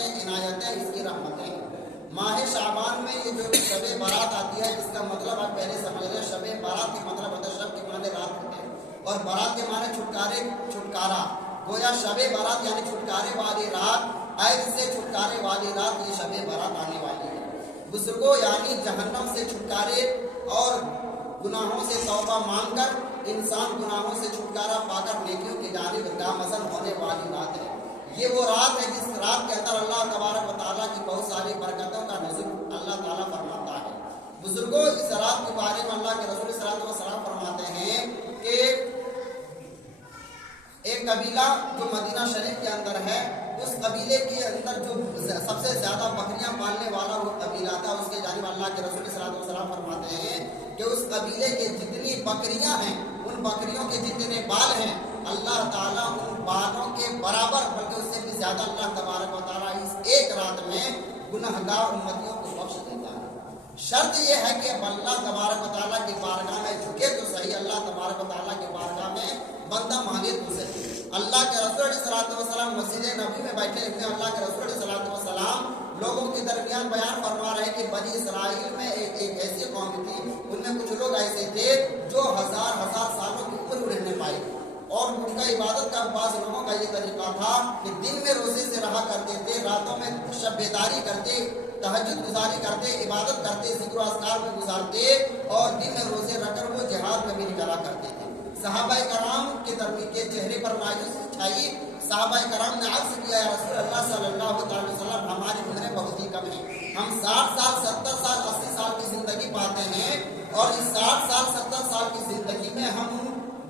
برکتیں عنایتیں اس کی رحمتیں ہیں۔ ماہ شعبان میں یہ جو شب برات آتی ہے، جس کا مطلب آپ پہلے سمجھ لیں، شب برات کے مطلب ہوتا ہے شب کے معنی رات ہوتے ہیں اور برات کے معنی چھٹکارا، گویا شب برات یعنی چھٹکارے والی رات، عید سے چھٹکارے والی رات یہ شب برات آنے والی ہے۔ بزرگوں یعنی جہنم سے چھٹکارے اور گناہوں سے توبہ مانگ کر انسان گناہوں سے چھٹکارا پا کر نیکیوں کی جانب گامزن ہونے والی رات ہے۔ یہ وہ رات ہے جس رات کے اندر اللہ تبارک و تعالیٰ کی بہت ساری برکتوں کا نزول اللہ تعالیٰ فرماتا ہے۔ بزرگوں اس رات کے بارے میں اللہ کے رسول صلی اللہ علیہ وسلم فرماتے ہیں کہ ایک قبیلہ جو مدینہ شریف کے اندر ہے، اس قبیلے کے اندر جو سب سے زیادہ بکریاں پالنے والا وہ قبیلہ تھا، اس کے جانب اللہ کے رسول صلی اللہ علیہ وسلم فرماتے ہیں کہ اس قبیلے کے جتنی بکریاں ہیں، ان بکریوں کے جتنے بال ہیں، اللہ تعالیٰ ان بالوں کے برابر بلکہ اس سے بھی زیادہ اللہ تبارک و تعالیٰ اس ایک رات میں گنہگار امتیوں کو بخش دیتا ہے۔ شرط یہ ہے کہ اب اللہ تبارک و تعالیٰ کی بارگاہ میں جھکے تو صحیح، اللہ تبارک و تعالیٰ کی بارگاہ میں بندہ مانگے تو صحیح۔ اللہ کے رسول علیہ الصلوۃ والسلام مسجد نبی میں بیٹھے ہوئے اللہ کے رسول علیہ الصلوۃ والسلام لوگوں کے درمیان بیان فرما رہے کہ بنی اسرائیل میں ایک ایسی قوم تھی، ان میں کچھ لوگ ایسے تھے جو ہزار سالوں کی عمر رہنے پائے، اور ان کا عبادت کا بعض لوگوں کا یہ طریقہ تھا کہ دن میں روزے سے رہا کرتے تھے، راتوں میں شب بیداری کرتے، تہجد گزاری کرتے، عبادت کرتے، ذکر و اذکار میں گزارتے، اور دن میں روزے رکھ کر وہ جہاد میں بھی نکلا کرتے تھے۔ صحابہ کرام کے چہرے پر مایوسی چھائی۔ صحابہ کرام نے عرض کیا، یا رسول اللہ صلی اللہ علیہ وسلم ہماری عمریں بہت ہی کم ہیں، ہم 60 سال 70 سال 80 سال کی زندگی پاتے ہیں، اور اس 60 سال 70 سال کی زندگی میں ہم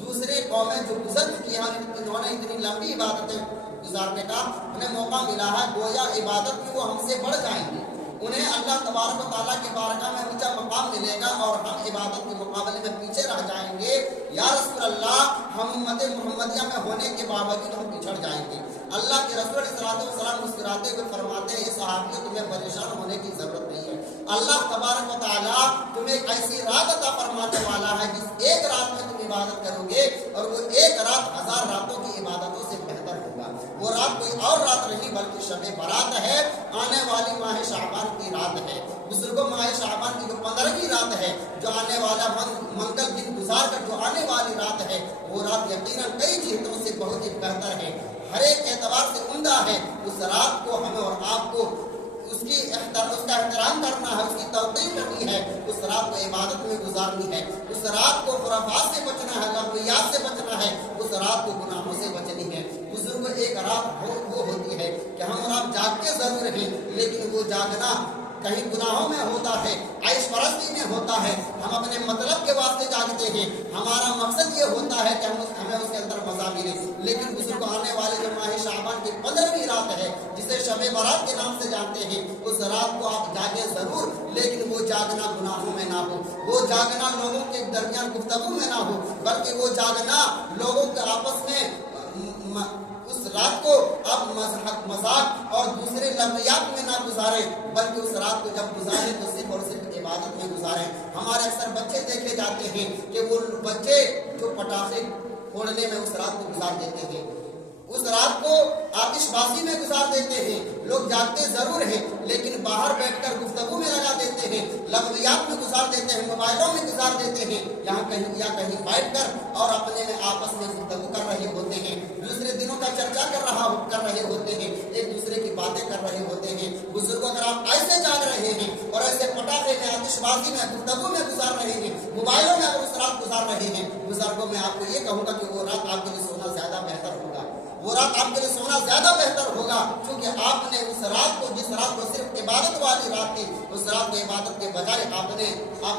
دوسرے قومیں جو گزر چکی ہیں انہوں نے اتنی لمبی عبادتیں گزارنے کا انہیں موقع ملا ہے، گویا عبادت بھی وہ ہم سے بڑھ جائیں گے، انہیں اللہ تبارک و تعالیٰ کی بارگاہ میں اونچا مقام ملے گا اور ہم عبادت کے مقابلے میں پیچھے رہ جائیں گے۔ یا رسول اللہ، ہم امت محمدیہ میں ہونے کے باوجود ہم پچھڑ جائیں گے۔ اللہ کے رسول علیہ الصلوۃ والسلام مسکراتے ہوئے فرماتے ہیں، یہ صحابیوں تمہیں پریشان ہونے کی ضرورت نہیں ہے، اللہ تبارک و تعالیٰ تمہیں ایسی رات عطا فرمانے والا ہے جس ایک رات میں تم عبادت کرو گے اور وہ ایک رات 1000 راتوں کی عبادتوں سے بہتر ہوگا۔ وہ رات کوئی اور رات نہیں بلکہ شب برات ہے، آنے والی ماہ شعبان کی رات ہے۔ بزرگوں، ماہ شعبان کی جو 15ویں رات ہے، جو آنے والا منگل دن گزار کر جو آنے والی رات ہے، وہ رات یقیناً کئی جہتوں سے بہت ہی بہتر ہے، ہر ایک اعتبار سے عمدہ ہے۔ اس رات کو ہمیں اور آپ کو اس کا احترام کرنا ہے، اس کی توقیر کرنی ہے، اس رات کو عبادت میں گزارنی ہے، اس رات کو خرافات سے بچنا ہے، لغویات سے بچنا ہے، اس رات کو گناہوں سے بچنی ہے۔ بزرگوں، ایک رات وہ ہوتی ہے کہ ہم اور آپ جاگتے ضرور ہیں، لیکن وہ جاگنا کہیں گناہوں میں ہوتا ہے، عیش پرستی میں ہوتا ہے، ہم اپنے مطلب کے واسطے جاگتے ہیں، ہمارا مقصد یہ ہوتا ہے کہ ہمیں اس کے اندر مزہ ملے۔ لیکن بزرگ آنے والے جو ماہ شعبان کی 15ویں رات ہے، جسے شب برات کے نام سے جانتے ہیں، اس رات کو آپ جاگیں ضرور، لیکن وہ جاگنا گناہوں میں نہ ہو، وہ جاگنا لوگوں کے درمیان گفتگو میں نہ ہو، بلکہ وہ جاگنا لوگوں کے آپس میں اس رات کو آپ مذاق اور دوسرے لغویات میں نہ گزاریں، بلکہ اس رات کو جب گزاریں تو صرف اور صرف عبادت میں گزاریں۔ ہمارے اکثر بچے دیکھے جاتے ہیں کہ وہ بچے جو پٹاخے پھوڑنے میں اس رات کو گزار دیتے ہیں، اس رات کو آتش بازی میں گزار دیتے ہیں۔ لوگ جاگتے ضرور ہیں لیکن باہر بیٹھ کر گفتگو میں لگا دیتے ہیں، لغویات میں گزار دیتے ہیں، موبائلوں میں گزار دیتے ہیں، یہاں کہیں بیٹھ کر اور اپنے میں آپس میں گفتگو کر رہے ہوتے ہیں، دوسرے دنوں کا چرچا کر رہے ہوتے ہیں، ایک دوسرے کی باتیں کر رہے ہوتے ہیں۔ بزرگوں، اگر آپ ایسے جاگ رہے ہیں اور ایسے پٹاخے میں آتش بازی میں گفتگو میں گزار رہے ہیں، موبائلوں میں اگر اس رات گزار رہے ہیں، بزرگوں میں آپ کو یہ کہوں گا کہ وہ رات آپ کے لیے سونا زیادہ بہتر ہوگا، وہ رات آپ کے لیے سونا زیادہ بہتر ہوگا، کیونکہ آپ نے اس رات کو، جس رات کو صرف عبادت والی رات تھی، اس رات کو عبادت کے بجائے آپ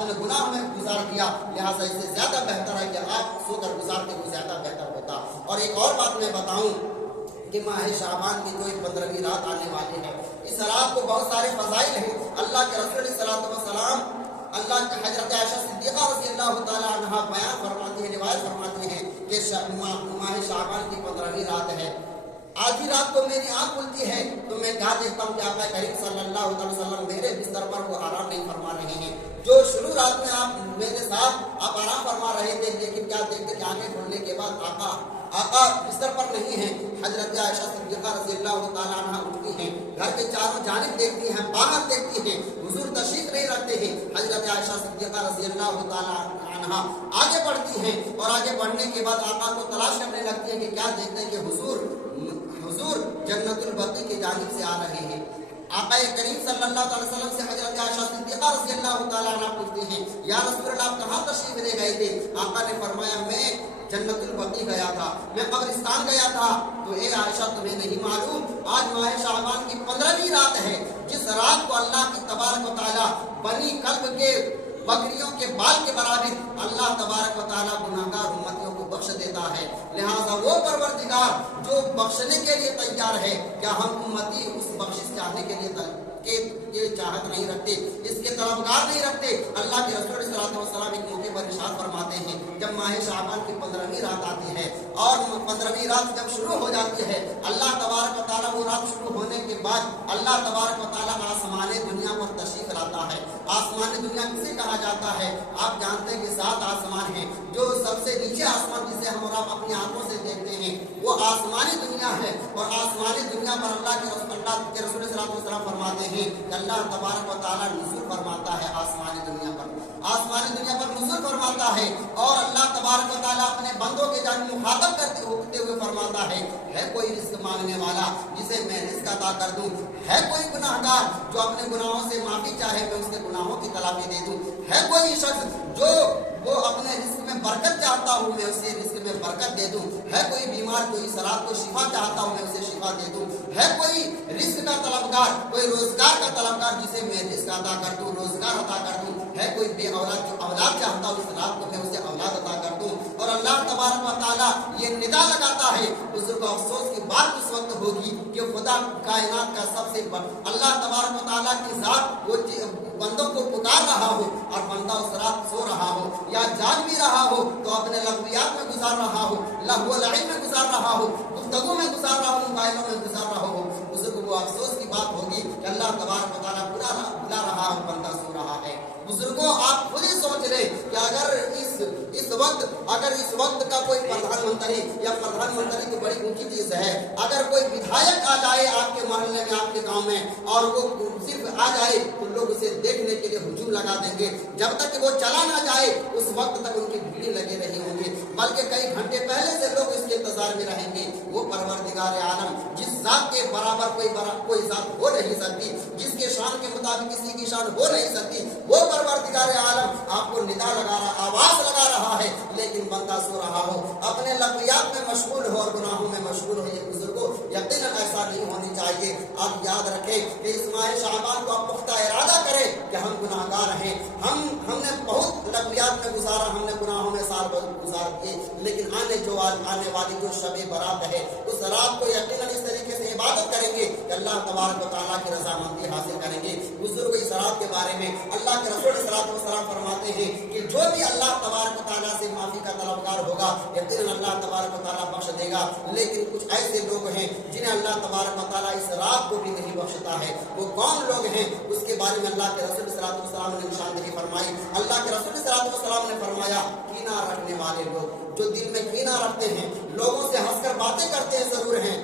نے گناہ میں گزار دیا، لہٰذا اس سے زیادہ بہتر ہے کہ آپ سو کر گزارتے وہ زیادہ بہتر ہوتا۔ اور ایک اور بات میں بتاؤں کہ ماہ شعبان کی جو 15ویں رات آنے والی ہے، اس رات کو بہت سارے فضائل ہیں۔ اللہ کے رسول علیہ الصلوۃ والسلام، اللہ کے حضرت عائشہ صدیقہ رضی اللہ تعالیٰ عنہا بیان فرماتی ہیں، روایت فرماتی ہیں کہ ماہ شعبان کی 15ویں رات ہے، آدھی رات کو میری آنکھ کھلتی ہے تو میں کہا دیکھتا ہوں کہ آقا کریم صلی اللہ علیہ وسلم میرے بستر پر وہ آرام نہیں فرما رہے ہیں، جو شروع رات میں آپ میرے ساتھ آپ آرام فرما رہے تھے، لیکن کیا دیکھتے کہ آنکھیں کھلنے کے بعد آقا बिस्तर पर नहीं हैं, हजरत आयशा सिद्दीक़ा रज़ी अल्लाह तआला अन्हा उठती हैं, घर के चारों जानिब देखती हैं, बाहर देखती हैं, हुजूर तशरीफ नहीं रखते हैं। हजरत आयशा सिद्दीक़ा रज़ी अल्लाह तआला अन्हा आगे बढ़ती हैं और आगे बढ़ने के बाद आका को तलाश करने लगती हैं कि क्या देखते हैं कि हुजूर जन्नतुल बक़ी की जानिब से आ रहे हैं। आका करीम सल्लल्लाहु अलैहि वसल्लम से हजरत आयशा सिद्दीक़ा रज़ी अल्लाह तआला अन्हा पूछती हैं, या रसूल अल्लाह आप कहाँ तशरीफ ले गए थे? आका ने फरमाया मैं जन्नतुल बक़ी गया था, मैं कब्रिस्तान गया था। तो ए आयशा तुम्हें नहीं मालूम आज माह शाबान की 15वीं रात है, जिस रात को अल्लाह की तबारक व तआला बनी कल्ब के बकरियों के बाल के बराबर अल्लाह तबारक व तआला गुनाहगार उम्मतियों को बख्श देता है। लिहाजा वो परवरदिगार जो बख्शने के लिए तैयार है, क्या हम उम्मती उस बख्शिश चाहने के लिए ये चाहत नहीं रखते, इसके तलबगार नहीं रखते? अल्लाह के रसूल सल्लल्लाहु अलैहि वसल्लम एक मौके पर इरशाद फरमाते हैं, जब माह शाबान की 15वीं रात आती है और 15वीं रात जब शुरू हो जाती है, अल्लाह तबारक व तआला वो रात शुरू होने के बाद अल्लाह तबारक व तआला आसमानी दुनिया पर तशरीफ लाता है। आसमानी दुनिया किसे कहा जाता है? आप जानते हैं कि 7 आसमान हैं। जो सबसे नीचे आसमान जिसे हम और आप अपनी आंखों से देखते हैं वो आसमानी दुनिया है। और आसमानी दुनिया पर अल्लाह के रसूल सल्लल्लाहु अलैहि वसल्लम फरमाते हैं कि अल्लाह तबारक व तआला नुज़ूल फरमाता है आसमानी दुनिया पर, आसमानी दुनिया पर नुज़ूल फरमाता है। और अल्लाह तबारक व तआला अपने बंदों के जानिब मुखातब होते हुए फरमाता है कोई रिस्क मांगने वाला जिसे मैं रिस्क अता कर दूं? है कोई गुनाहगार जो अपने गुनाहों से माफी चाहे मैं उसके गुनाहों की तलाफी दे दूं? है कोई शख्स जो वो अपने रिस्क में बरकत चाहता हूँ मैं उसे रिस्क में बरकत दे दूं? है कोई बीमार कोई सराब को शिफा चाहता हूँ मैं उसे शिफा दे दूं? है कोई रिस्क का तलबगार, कोई रोजगार का तलबगार जिसे मैं रिस्क अता कर दूं, रोजगार अता कर दूं? है कोई बे औलाद जो औलाद चाहता हूँ उस औलाद को मैं उसे औलाद अता कर दूं? और अल्लाह तबारक व तआला ये निदा लगाता है। बुजुर्ग अफसोस की बात उस वक्त होगी कि खुदा कायनात का सबसे अल्लाह तबारक व तआला की जात वो बंदों को पुकार रहा हो और बंदा उस रात सो रहा हो या जाग भी रहा हो तो अपने लग़वियात में गुजार रहा हो, लहव लईब में गुजार रहा हो, गुफ्तगू में गुजार रहा हो, मोबाइलों में गुजार रहा हो, बुजुर्ग वो अफसोस की बात होगी कि अल्लाह तबारक व तआला बुला रहा है, बंदा सो रहा है। बुजुर्गों आप खुद ही सोच रहे कि अगर इस वक्त का कोई प्रधानमंत्री या प्रधानमंत्री की बड़ी ऊंची चीज है, अगर कोई विधायक आ जाए आपके मोहल्ले में आपके गांव में और वो सिर्फ आ जाए तो लोग उसे देखने के लिए हुजूम लगा देंगे। जब तक कि वो चला ना जाए उस वक्त तक उनकी भीड़ लगे रही होंगी, बल्कि कई घंटे पहले से लोग इसके इंतजार में रहेंगे। वो परवरदिगार आलम जिस जात के बराबर कोई जात हो नहीं सकती, जिसके शान के मुताबिक किसी की शान हो नहीं सकती, वो परवरदिगार आलम आपको निदा लगा रहा, आवाज लगा रहा है, लेकिन बंदा सो रहा हो, अपने लग़वियात में मशगूल हो और गुनाहों में मशगूल हो। ये बुजुर्गों यकीनन ऐसा नहीं होनी चाहिए। आप याद रखें कि इस माह शाबान को आप पुख्ता इरादा करें कि हम गुनाहगार हैं, हमने बहुत लग़वियात में गुजारा, हमने गुनाहों में साल गुजार दिए, लेकिन आने वाली जो शब बरात है उस रात को यकीनन इस तरीके से इबादत करेंगे कि अल्लाह तबारक व तआला की रज़ामंदी हासिल करेंगे। बुजुर्ग इस रात के बारे में अल्लाह के रसूल सल्लल्लाहु अलैहि वसल्लम फरमाते हैं कि जो भी अल्लाह तबारक व तआला से माफी का तलबगार होगा यकीनन अल्लाह तबारक व तआला बख्श देगा। लेकिन कुछ ऐसे लोग हैं जिन्हें अल्लाह तबारक व तआला इस रात को भी नहीं बख्शता है। वो कौन लोग हैं उसके बारे में अल्लाह के रसूल सल्लल्लाहु अलैहि वसल्लम ने निशानदेही फरमाई। अल्लाह के रसूल सल्लल्लाहु अलैहि वसल्लम ने फरमाया कीना रखने वाले लोग, जो दिल में कीना रखते हैं, लोगों से हंसकर बातें करते हैं जरूर हैं,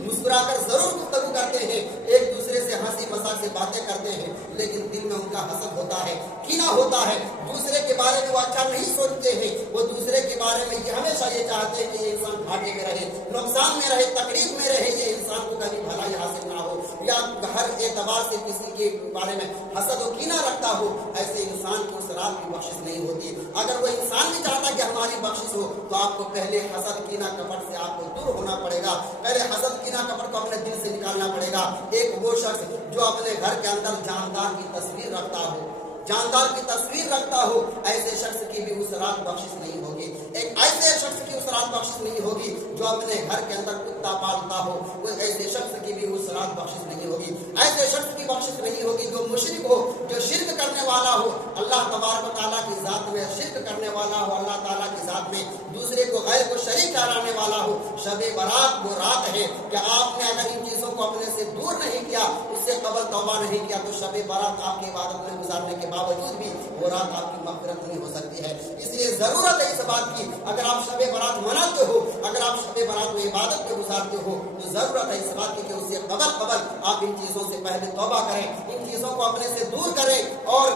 मुस्कुराकर जरूर गुफ्तगू करते हैं, एक दूसरे से हंसी मजाक से बातें करते हैं, लेकिन दिल में उनका हसद होता है, कीना होता है, दूसरे के बारे में वो अच्छा नहीं सोचते हैं, वो दूसरे के बारे में ये हमेशा ये चाहते हैं कि ये इंसान घाटे में रहे, नुकसान में रहे, तकलीफ में रहे, ये इंसान को कभी भलाई हासिल ना हो, या हर एतबार से किसी के बारे में हसद और कीना रखता हो, ऐसे इंसान को उस रात की बख्शिश नहीं होती। अगर वो इंसान भी चाहता कि हमारी बख्शिश हो तो आपको पहले हसद कीना कपट से आपको दूर होना पड़ेगा, पहले हसद कीना कपट को अपने दिल से निकालना पड़ेगा। एक वो शख्स जो अपने घर के अंदर जानदार की तस्वीर रखता हो, जानदार की तस्वीर रखता हो, ऐसे शख्स की भी उस रात बख्शिश नहीं होगी। एक ऐसे शख्स की उस रात बख्शिश नहीं होगी जो अपने घर के अंदर कुत्ता पालता हो, वो ऐसे शख्स की भी उस रात बख्शिश नहीं होगी। ऐसे शख्स की बख्शिश नहीं होगी जो मुशरिक हो, जो शिर्क करने वाला हो, अल्लाह तबारक व तआला की जात में शिर्क करने वाला हो, अल्लाह ताला की जात में दूसरे को गैर को शरीक ठहराने वाला हो। शब बारात वो रात है कि आपने अगर इन चीजों को अपने से दूर नहीं किया, उससे कबल तौबा नहीं किया, तो शब बारात आपकी इबादत में गुजारने के बाद बावजूद भी वो रात आपकी मग़फ़िरत नहीं हो सकती है। इसलिए ज़रूरत है इस बात की, अगर आप शब बारात मनाते हो, अगर आप शब बारात में इबादत में गुजारते हो, तो ज़रूरत है इस बात की कि उससे कबल आप इन चीज़ों से पहले तौबा करें, इन चीज़ों को अपने से दूर करें। और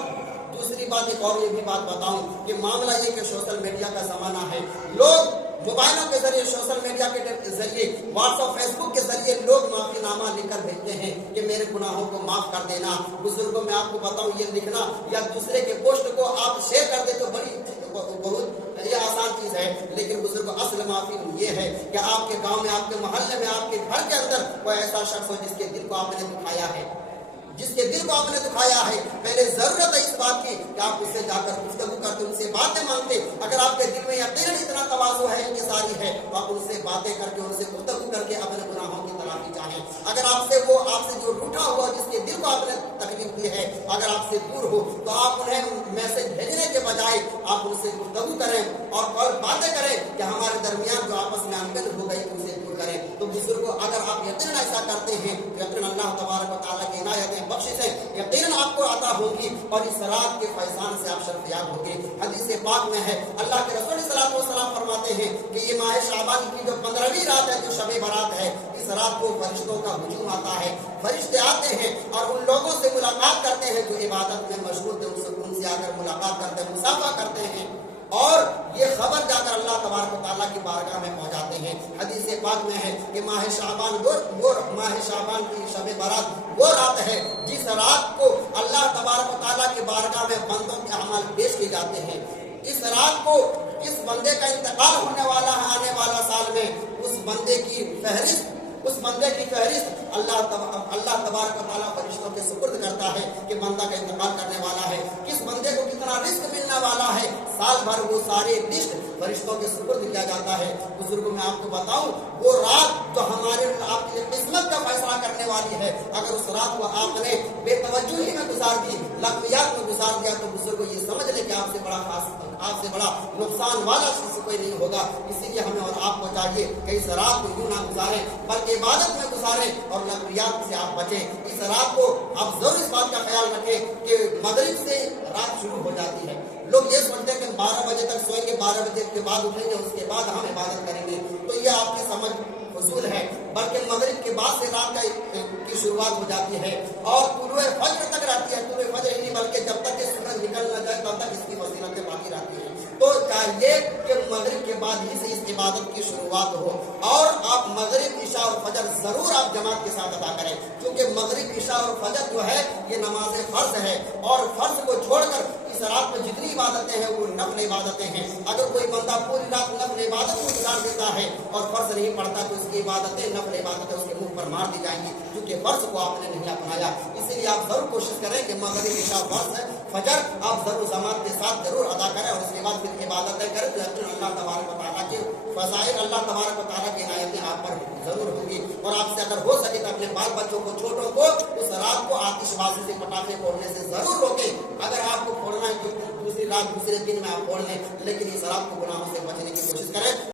दूसरी बात, एक और ये भी बात बताऊं कि मामला ये कि सोशल मीडिया का ज़माना है, लोग मोबाइलों के जरिए, सोशल मीडिया के जरिए, व्हाट्सएप फेसबुक के जरिए लोग माफीनामा लिखकर भेजते हैं कि मेरे गुनाहों को माफ कर देना। बुजुर्गों में आपको बताऊं, ये लिखना या दूसरे के पोस्ट को आप शेयर कर दे तो बहुत ये आसान चीज है, लेकिन बुजुर्गों असल माफी ये है कि आपके गांव में, आपके मोहल्ले में, आपके घर के अंदर कोई ऐसा शख्स हो जिसके दिल को आपने दुखाया है, जिसके दिल को आपने दुखाया है, पहले जरूरत है इस बात की कि आप उससे जाकर गुफ्तगू करते, उनसे बातें मांगते। अगर आपके दिल में यकीनन इतना तवाज़ु है, इंकिसारी है, तो आप उनसे बातें करके, उनसे गुफ्तगू करके अपने गुनाहों की तलाफी चाहें। अगर आपसे जो रूठा हुआ, जिसके दिल को आपने तकलीफ दी है, अगर आपसे दूर हो, तो आप उन्हें मैसेज भेजने के बजाय आप उनसे गुफ्तगू करें और बातें करें कि हमारे दरमियान जो आपस में अनबन हो गई उसे दूर करें। तो बुजुर्गों, अगर आप यकीनन ऐसा करते हैं तो यकीनन अल्लाह तबारक व तआला की इनायतें, बख्शिशें यकीनन आपको अता होंगी और इस रात के फैज़ान से आप शर्फयाब होंगे। हदीस पाक में है, अल्लाह के रसूल सल्लल्लाहु अलैहि वसल्लम फरमाते हैं कि ये माह शाबान की जो 15वीं रात है, जो शब बारात है, इस रात को फरिश्तों का हुजूम आता है। फरिश्ते आते हैं और उन लोगों से मुलाकात करते हैं जो इबादत में मशगूल थे, उनसे आकर मुलाकात करते हैं, मुसाफा करते हैं और ये खबर जाकर अल्लाह तबारक व तआला की बारगाह में पहुंचाते हैं। हदीस पाक में है कि माह शाबान की शब बारात वो रात है जिस रात को अल्लाह तबारक व तआला की बारगाह में बंदों के अमाल पेश किए जाते हैं। इस रात को इस बंदे का इंतकाल होने वाला है, आने वाला साल में उस बंदे की फहरिस्त अल्लाह तबारक व तआला फरिश्तों के सुपुर्द करता है कि बंदा का इंतकाल करने वाला है, किस बंदे को कितना रिस्क मिलने वाला है। साल भर वो सारे लिस्ट फरिश्तों के सुपुर्द किया जाता है। बुजुर्गों, मैं आपको बताऊं, वो रात जो हमारे आपकी किस्मत का फैसला करने वाली है, अगर उस रात को आपने बेतवज्जुही में गुजार दी, लग़वियात में गुजार दिया, तो बुजुर्गों ये समझ ले कि आपसे बड़ा नुकसान वाला किसी कोई नहीं होगा। इसीलिए हमें और आपको चाहिए कि इस रात को यूं ना गुजारें, बल्कि इबादत में गुजारें और लग़वियात से आप बचें। इस रात को आप जरूर इस बात का ख्याल रखें कि मगरिब से रात शुरू हो जाती है। लोग ये सोचते हैं कि 12 बजे तक सोएंगे, 12 बजे के बाद उठेंगे, उसके बाद हम इबादत करेंगे, तो ये आपकी समझ फजूल है। बल्कि मगरिब के बाद से रात की शुरुआत हो जाती है और तुलुए फज्र तक रहती है। तुलुए फज्र ही नहीं, बल्कि जब तक कि सूरज निकल न जाए तब तक इसकी फजीलतें बाकी रहती हैं। तो चाहिए कि मगरिब के बाद ही से इस इबादत की शुरुआत हो और आप मगरिब, इशा और फजर जरूर आप जमात के साथ अदा करें, क्योंकि मगरिब, इशा और फजर जो है ये नमाज फर्ज है और फर्ज को छोड़कर इस रात में जितनी इबादतें हैं वो नफल इबादतें हैं। अगर कोई बंदा पूरी रात नफल इबादत में गुजार देता है और फर्ज नहीं पढ़ता तो इसकी इबादतें, नफल इबादतें उसके मुंह पर मार दी जाएंगी, क्योंकि फर्ज को आपने नहीं अपनाया। इसीलिए आप जरूर कोशिश करें कि मगरिब, इशा, फर्ज है, फजर आप जरूर जमात के साथ जरूर अदा करें और उसके बाद फिर इबादतें करें। तो अल्लाह तबारक व तआला के फज़ाइल, अल्लाह तबारक व तआला की इनायतें आप पर जरूर होंगी। और आपसे अगर हो सके तो अपने बाल बच्चों को, छोटों को उस रात को आतिशबाजी से, पटाखे फोड़ने से जरूर रोकें। अगर आपको फोड़ना है तो दूसरी रात, दूसरे दिन में आप फोड़ लें, लेकिन इस रात को गुनाहों से बचने की कोशिश करें।